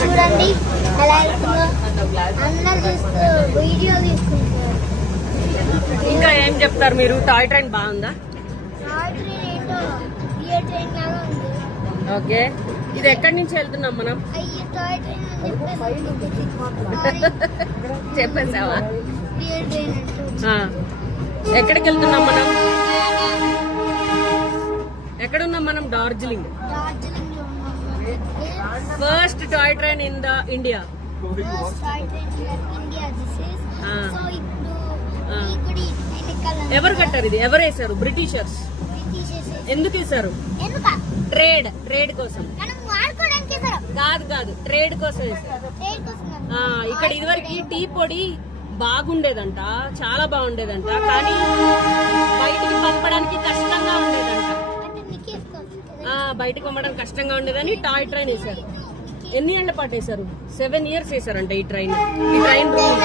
చూడండి అలా అందరు చూస్తూ వీడియో తీసుకుంటారు. ఇంకా ఏం చెప్తారు మీరు? టాయ్ ట్రైన్ బాగుందా? టాయ్ ట్రైన్ ఏంటో రియల్ ట్రైన్ లాగా ఉంది. ఓకే, ఇది ఎక్కడి నుంచి వెళ్తున్నాం మనం? అయ్యో టాయ్ ట్రైన్ అని చెప్పేసావా? రియల్ ట్రైన్ ఎక్కడికి వెళ్తున్నాం మనం? ఎక్కడున్నాం మనం? Darjeeling. First toy train in the India. ఎవరు కట్టారు ఇది? ఎవరు వేసారు? బ్రిటిషర్స్. ఎందుకు వేసారు? ట్రేడ్ కోసం కాదు, ట్రేడ్ కోసం వేసారు. ఇక్కడ ఇదివరకు టీ పొడి బాగుండేదంట, చాలా బాగుండేదంట, కానీ బయటికి పంపడానికి కష్టంగా ఉండేదంట. బయటకు పంపడానికి కష్టంగా ఉండేదని టాయ్ ట్రైన్ వేసారు. ఎన్ని ఏళ్ల పాటు వేసారు? 7 years వేసారంట ఈ ట్రైన్ రూల్.